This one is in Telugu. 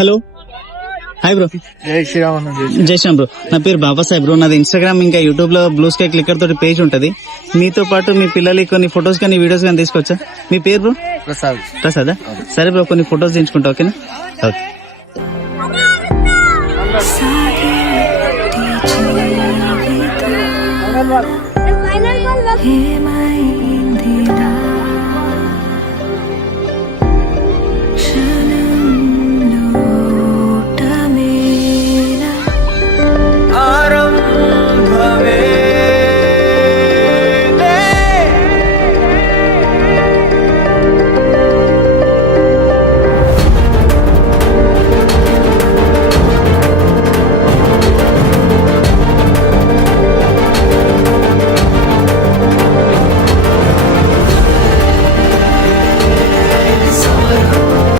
Hello, hi bro. జై శ్రీరామ్. జై శ్యామ్ బ్రో. నా పేరు బాబా సాహెబ్ బ్రో. నాది ఇన్స్టాగ్రామ్ ఇంకా యూట్యూబ్ లో బ్లూ స్కై క్లిక్కర్ తోటి పేజ్ ఉంటది. మీతో పాటు మీ పిల్లలకి కొన్ని ఫొటోస్ కానీ వీడియోస్ కానీ తీసుకొచ్చా. మీ పేరు బ్రో? ప్రసాద్. ప్రసాదా? సరే బ్రో, కొన్ని ఫొటోస్ తీసుకుంటా. ఓకేనా? ఓకే. Final